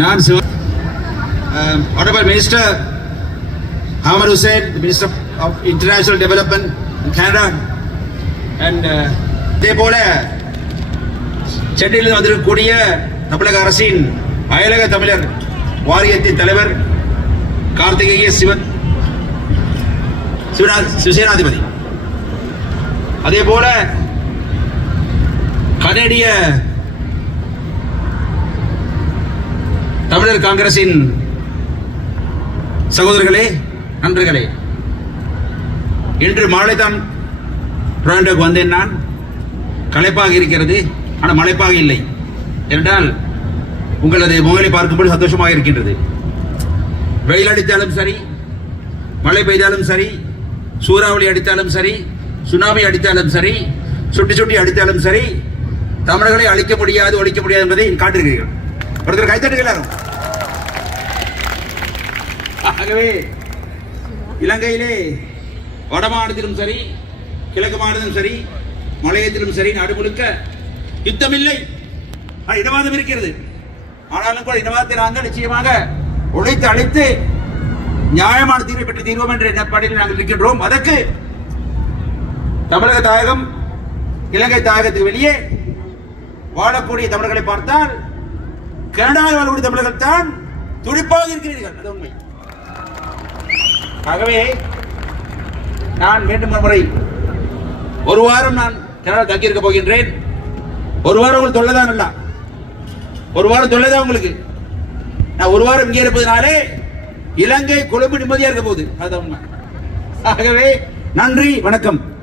நான் சிவ um, honorable minister Hamad Hussain the minister of international development in Canada and uh, இதே போல சென்னையில் வந்திருக்கக்கூடிய தமிழக அரசின் அயலக தமிழர் வாரியத்தின் தலைவர் கார்த்திகேய சிவன் சிவநா சிவசேனாதிபதி அதே போல கனடிய தமிழர் காங்கிரசின் சகோதரர்களே நண்பர்களே இன்று மாலைதான் டொரண்டோக்கு வந்தேன் நான். களைப்பாக இருக்கிறது ஆனால் மலைப்பாக இல்லை. என்றால் உங்களது முகலை பார்க்கும்போது சந்தோஷமாக இருக்கின்றது. வெயில் அடித்தாலும் சரி மழை பெய்தாலும் சரி சூறாவளி அடித்தாலும் சரி சுனாமி அடித்தாலும் சரி சுட்டி சுட்டி அடித்தாலும் சரி தமிழர்களை அழிக்க முடியாது ஒழிக்க முடியாது என்பதை காட்டுகிறீர்கள் ஒருத்தர் கைத்தட்டுகள் ஆகவே இலங்கையிலே வட மாநிலத்திலும் சரி கிழக்கு மாநிலத்திலும் சரி மலையத்திலும் சரி நாடு முழுக்க யுத்தமில்லை. ஆனா, இனவாதம் இருக்கிறது. ஆனாலும் கூட இனவாதத்தை நாங்கள் நிச்சயமாக உழைத்து அழைத்து நியாயமான தீர்வை பெற்று தீர்வோம் என்ற எண்ணப்பாடில் நாங்கள் இருக்கின்றோம் அதற்கு தமிழக தாயகம் இலங்கை தாயகத்துக்கு வெளியே வாழக்கூடிய தமிழர்களை பார்த்தால் கனடாவில் வாழக்கூடிய தமிழர்கள் தான் துடிப்பாக இருக்கிறீர்கள். அது உண்மை. ஆகவே நான் மீண்டும் ஒரு முறை ஒரு வாரம் நான் கனடா தங்கியிருக்க போகின்றேன். ஒரு வாரம் உங்களுக்கு தொல்லைதான் இல்ல ஒரு வாரம் தொல்லைதான் உங்களுக்கு. நான் ஒரு வாரம் இங்கே இருப்பதனாலே இலங்கை கொழும்பு நிம்மதியா இருக்க போகுது. அதுதான் உண்மை. ஆகவே நன்றி வணக்கம்.